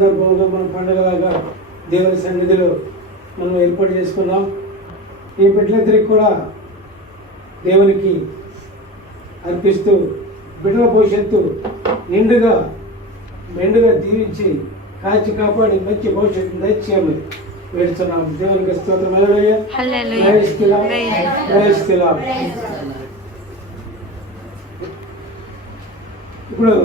సందర్భంగా మనం పండుగలాగా దేవుని సన్నిధిలో మనం ఏర్పాటు చేసుకున్నాం. ఈ బిడ్డలిద్దరికి కూడా దేవునికి అర్పిస్తూ బిడ్డల భవిష్యత్తు నిండుగా మెండుగా దీవించి కాచి కాపాడి మంచి భవిష్యత్తు దయచేయమని వేడుతున్నాం. దేవునికి స్తోత్రం. ఇప్పుడు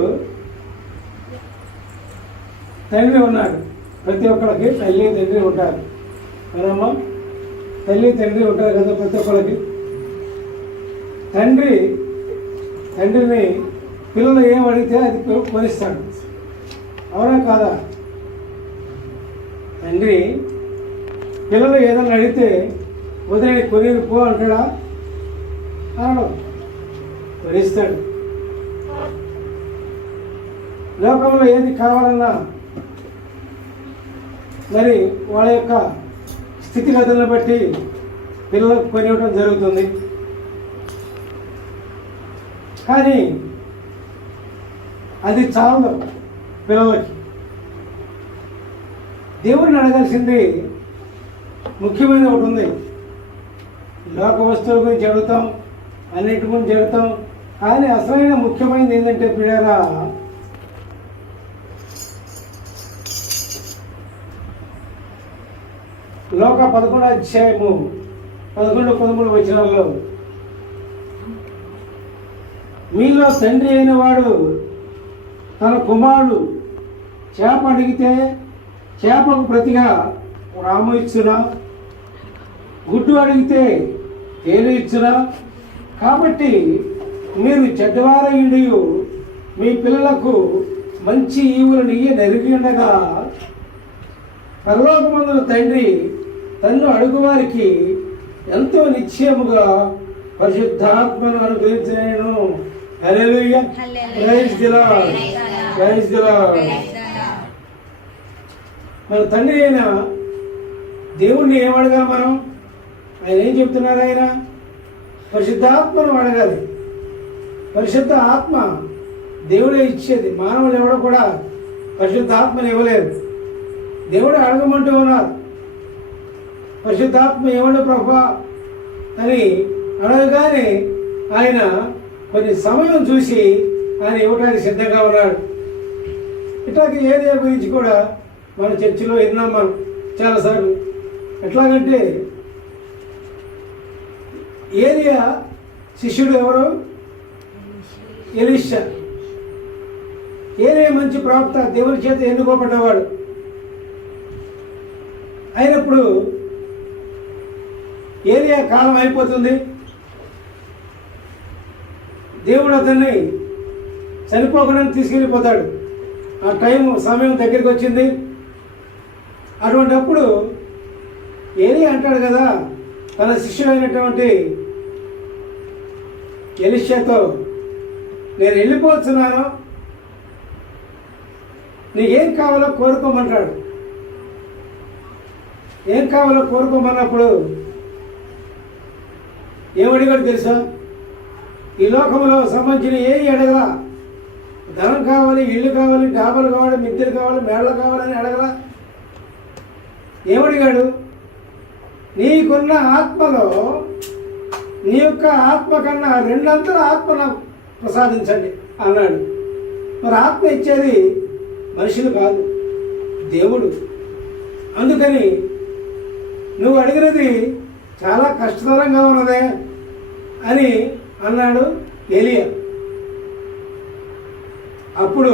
తండ్రి ఉన్నాడు. ప్రతి ఒక్కరికి తల్లి తండ్రి ఉంటారు కదమ్మా. తల్లి తండ్రి ఉంటారు కదా ప్రతి ఒక్కరికి. తండ్రిని పిల్లలు ఏం అడిగితే అది కొనిస్తాడు, అవునా కాదా? తండ్రి పిల్లలు ఏదైనా అడిగితే వదిలే కొని పో అంటాడా? అనడం, కొనిస్తాడు. లోకంలో ఏది కావాలన్నా మరి వాళ్ళ యొక్క స్థితిగతులను బట్టి పిల్లలకు కొనివ్వడం జరుగుతుంది. కానీ అది చాలదు పిల్లలకి. దేవుడిని అడగాల్సింది ముఖ్యమైన ఒకటి ఉంది. లోక వస్తువుల గురించి అడుగుతాం, అన్నిటి గురించి అడుగుతాం. కానీ అసలైన ముఖ్యమైనది ఏంటంటే పిల్లరా, లోక 11వ అధ్యాయము 11-13 వచనాల్లో, మీలో తండ్రి అయిన వాడు తన కుమారుడు చేప అడిగితే చేపకు ప్రతిగా రాము ఇచ్చునా? గుడ్డు అడిగితే తేలు ఇచ్చునా? కాబట్టి మీరు చెడ్డవారయుడి మీ పిల్లలకు మంచి ఈవులను నెరిగి ఉండగా పరలోకమందున తండ్రి తన్ను అడుగువారికి ఎంతో నిశ్చయముగా పరిశుద్ధాత్మను అనుగ్రహించను. Hallelujah, praise the Lord, praise the Lord. మన తండ్రి అయిన దేవుణ్ణి ఏం అడగాలి మనం? ఆయన ఏం చెప్తున్నారు? ఆయన పరిశుద్ధాత్మను అడగాలి. పరిశుద్ధ ఆత్మ దేవుడే ఇచ్చేది. మానవులు ఎవడో కూడా పరిశుద్ధాత్మను ఇవ్వలేరు. దేవుడు అడగమంటూ ఉన్నారు. పరిశుద్ధాత్మ ఎవడు ప్రభా అని అడగగానే ఆయన కొన్ని సమయం చూసి ఆయన ఇవ్వడానికి సిద్ధంగా ఉన్నాడు. ఇట్లాగే ఏరియా గురించి కూడా మన చర్చిలో విన్నాం మనం చాలాసార్లు. ఎట్లాగంటే ఏరియా శిష్యుడు ఎవరు? ఎలీషా. ఏరియా మంచి ప్రవక్త, దేవుని చేత ఎన్నుకోబడ్డవాడు. అయినప్పుడు ఏరియా కాలం అయిపోతుంది. దేవుడు అతన్ని చనిపోకుండా తీసుకెళ్ళిపోతాడు. ఆ సమయం దగ్గరికి వచ్చింది. అటువంటిప్పుడు ఏరియా అంటాడు కదా తన శిష్యుడైనటువంటి ఎలీషాతో, నేను వెళ్ళిపోతున్నాను, నీకేం కావాలో కోరుకోమంటాడు. ఏం కావాలో కోరుకోమన్నప్పుడు ఏమడిగాడు తెలుసా? ఈ లోకంలో సంబంధించిన ఏమి అడగలా. ధనం కావాలి, ఇల్లు కావాలి, డాబాలు కావాలి, మిద్దెలు కావాలి, మేళ్ళ కావాలని అడగలా. ఏమడిగాడు? నీకున్న ఆత్మలో నీ యొక్క ఆత్మ కన్నా 2 అంతల ఆత్మ నాకు ప్రసాదించండి అన్నాడు. మరి ఆత్మ ఇచ్చేది మనుషులు కాదు, దేవుడు. అందుకని నువ్వు అడిగినది చాలా కష్టతరంగా ఉన్నదే అని అన్నాడు ఏలియా. అప్పుడు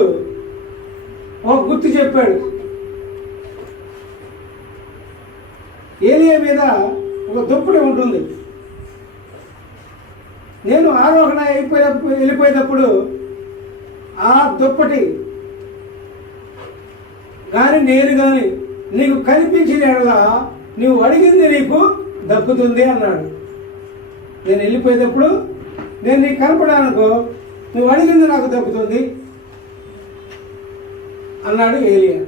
ఒక గుర్తు చెప్పాడు. ఏలియా మీద ఒక దుప్పటి ఉంటుంది. నేను ఆరోహణ వెళ్ళిపోయేటప్పుడు ఆ దుప్పటి కానీ నేను కానీ నీకు కనిపించిన ఎడల నువ్వు అడిగింది నీకు దక్కుతుంది అన్నాడు. నేను వెళ్ళిపోయేటప్పుడు నేను నీకు కనపడానుకో, నువ్వు అడిగింది నాకు దక్కుతుంది అన్నాడు ఏలియా.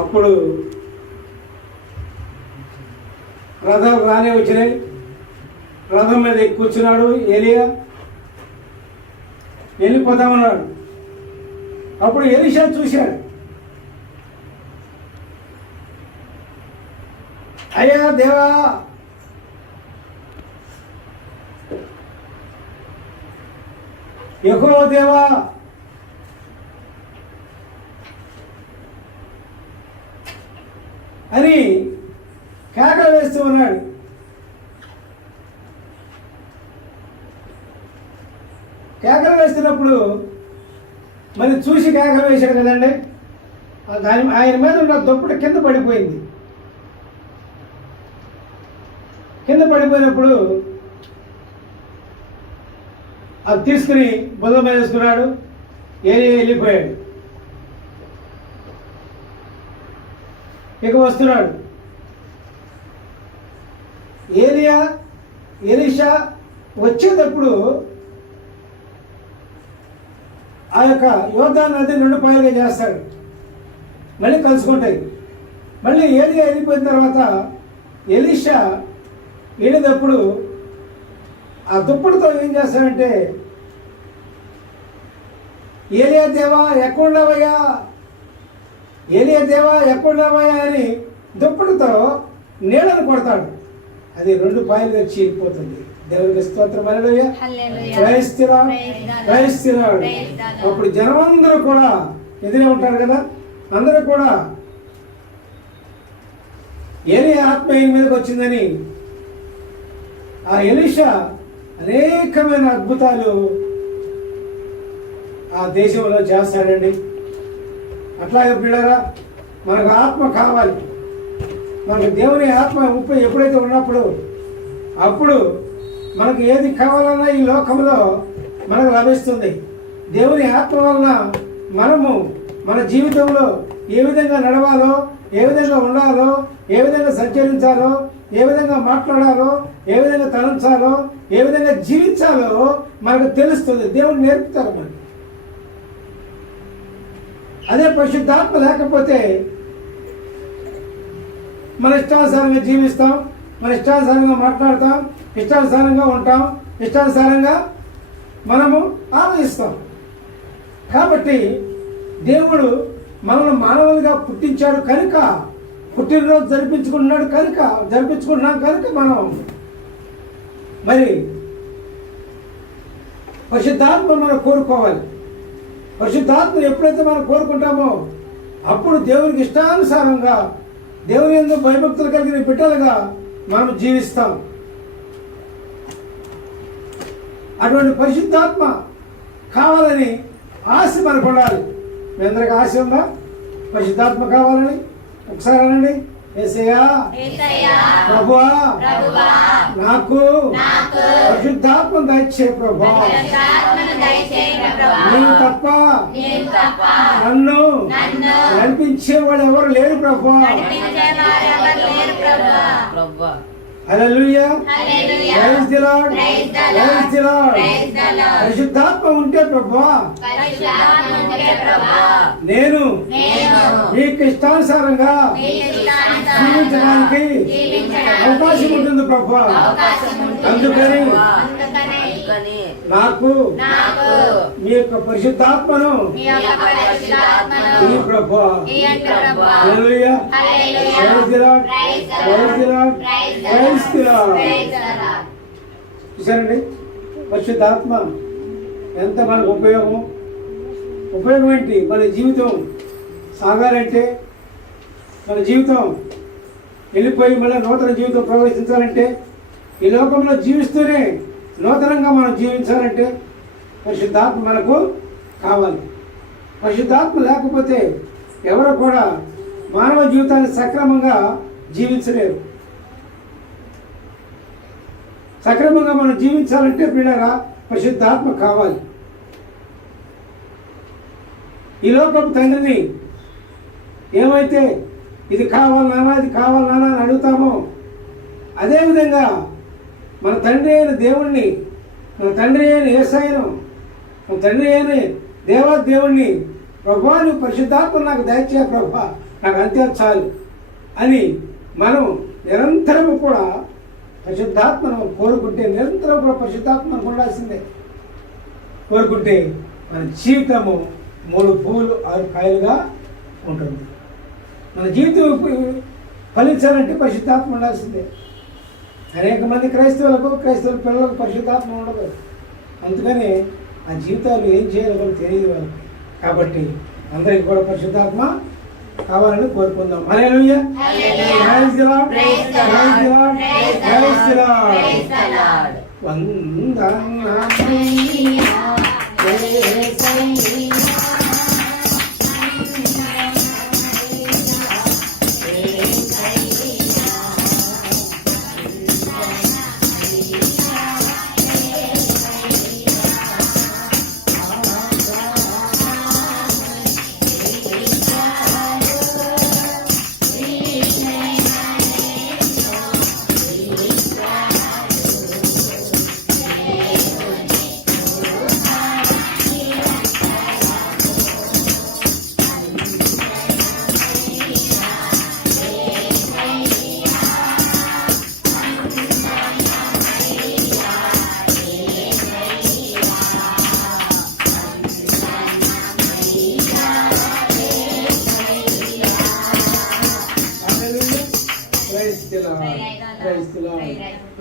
అప్పుడు రథాలు రానే వచ్చినాయి. రథం మీద కూర్చున్నాడు ఏలియా. వెళ్ళిపోతామన్నాడు. అప్పుడు ఎలీషా చూశాడు, అయ్యా దేవా, యెహోవా దేవా, అని కేకలు వేస్తూ ఉన్నాడు. కేకలు వేస్తున్నప్పుడు మరి చూసి కేకలు వేశాడు కదండి, ఆయన మీద ఉన్న దుప్పటి కింద పడిపోయింది. కింద పడిపోయినప్పుడు అది తీసుకుని బుధ మీద వేసుకున్నాడు, వెళ్ళిపోయాడు. ఇక వస్తున్నాడు ఎలీషా. వచ్చేటప్పుడు ఆ యొక్క యోర్దాను నది 2 పాయలుగా చేస్తాడు, మళ్ళీ కలుసుకుంటాయి. మళ్ళీ ఏలియా వెళ్ళిపోయిన తర్వాత ఎలీషా వెళ్ళేటప్పుడు ఆ దుప్పటితో ఏం చేస్తాడంటే, ఏలియా దేవా ఎక్కడున్నావయ్యా, ఏలియా దేవా ఎక్కడున్నావయ్యా అని దుప్పటితో నీళ్ళను కొడతాడు. అది 2 పాయలుగా చీలిపోతుంది. దేవునికి స్తోత్రం, హల్లెలూయా, క్రైస్తవుడు. అప్పుడు జనమందరూ కూడా ఎదురే ఉంటారు కదా, అందరూ కూడా ఏలియా ఆత్మ ఈయన మీదకి వచ్చిందని ఆ ఎలీషా అనేకమైన అద్భుతాలు ఆ దేశంలో చేస్తాడండి. అట్లాగే పిల్లరా, మనకు ఆత్మ కావాలి. మనకు దేవుని ఆత్మ ఎప్పుడైతే ఉన్నప్పుడు అప్పుడు మనకు ఏది కావాలన్నా ఈ లోకంలో మనకు లభిస్తుంది. దేవుని ఆత్మ వలన మనము మన జీవితంలో ఏ విధంగా నడవాలో, ఏ విధంగా ఉండాలో, ఏ విధంగా సంచరించాలో, ఏ విధంగా మాట్లాడాలో, ఏ విధంగా తలంచాలో, ఏ విధంగా జీవించాలో మనకు తెలుస్తుంది. దేవుడు నేర్పుతారు మనకి. అదే పరిశుద్ధాత్మ లేకపోతే మన ఇష్టానుసారంగా జీవిస్తాం, మన ఇష్టానుసారంగా మాట్లాడతాం, ఇష్టానుసారంగా ఉంటాం, ఇష్టానుసారంగా మనము ఆలోచిస్తాం. కాబట్టి దేవుడు మనల్ని మానవులుగా పుట్టించాడు కనుక, పుట్టినరోజు జరిపించుకుంటున్నాం కనుక మనం మరి పరిశుద్ధాత్మ మనం కోరుకోవాలి. పరిశుద్ధాత్మను ఎప్పుడైతే మనం కోరుకుంటామో అప్పుడు దేవునికి ఇష్టానుసారంగా, దేవుని యందు భయభక్తులు కలిగిన బిడ్డలుగా మనం జీవిస్తాం. అటువంటి పరిశుద్ధాత్మ కావాలని ఆశ మనకు ఉండాలి. మీ అందరికి ఆశ ఉందా పరిశుద్ధాత్మ కావాలని? ఒకసారి అనండి, యేసయ్యా ప్రభువా నాకు పరిశుద్ధాత్మ దయచే ప్రభువా, నేను తప్ప నన్ను నడిపించే వాళ్ళు ఎవరు లేరు ప్రభువా. Hallelujah, praise the Lord, praise the Lord. పరిశుద్ధాత్మ ఉంటే ప్రభువా నేను మీకు ఇష్టానుసారంగా జీవించడానికి అవకాశం ఉంటుంది ప్రభువా. అందుకని నాకు మీ యొక్క పరిశుద్ధాత్మను ఈ ప్రభువా. Hallelujah, praise the Lord, praise the Lord, praise the Lord. చూసారండి పరిశుద్ధాత్మ ఎంత మనకు ఉపయోగం ఏంటి? మన జీవితం సాగాలంటే, మన జీవితం వెళ్ళిపోయి మళ్ళీ నూతన జీవితం ప్రవేశించాలంటే, ఈ లోకంలో జీవిస్తూనే నూతనంగా మనం జీవించాలంటే పరిశుద్ధాత్మ మనకు కావాలి. పరిశుద్ధాత్మ లేకపోతే ఎవరు కూడా మానవ జీవితాన్ని సక్రమంగా జీవించలేరు. సక్రమంగా మనం జీవించాలంటే పిల్లరా పరిశుద్ధాత్మ కావాలి. ఈ లోకపు తండ్రిని ఏమైతే ఇది కావాలి నాన్న, ఇది కావాలి నాన్న అని అడుగుతామో అదేవిధంగా మన తండ్రి అయిన దేవుణ్ణి, మన తండ్రి అయిన యేసయ్యను, మన తండ్రి అయిన దేవుణ్ణి, ప్రభువా నువ్వు పరిశుద్ధాత్మ నాకు దయచేయ ప్రభువా, నాకు అంతే చాలు అని మనం నిరంతరము కూడా పరిశుద్ధాత్మను కోరుకుంటే, నిరంతరం కూడా పరిశుద్ధాత్మను ఉండాల్సిందే. కోరుకుంటే మన జీవితము 3 పువ్వులు 6 కాయలుగా ఉంటుంది. మన జీవితం ఫలించాలంటే పరిశుద్ధాత్మ ఉండాల్సిందే. అనేక మంది క్రైస్తవుల పిల్లలకు పరిశుద్ధాత్మ ఉండదు. అందుకని ఆ జీవితాలు ఏం చేయాలో కూడా తెలియదు వాళ్ళకి. కాబట్టి అందరికి కూడా పరిశుద్ధాత్మ కావాలని కోరుకుందాం. Hallelujah. Praise the Lord. Praise the Lord. వందనాలయ్యా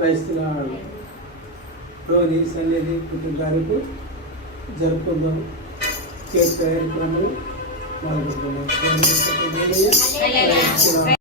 యేసయ్యా. రోని సన్నిధి పుట్టినరోజు జరుపుకుందాం. కేక్ కార్యక్రమాలు మొదలుపెట్టుకుందాం.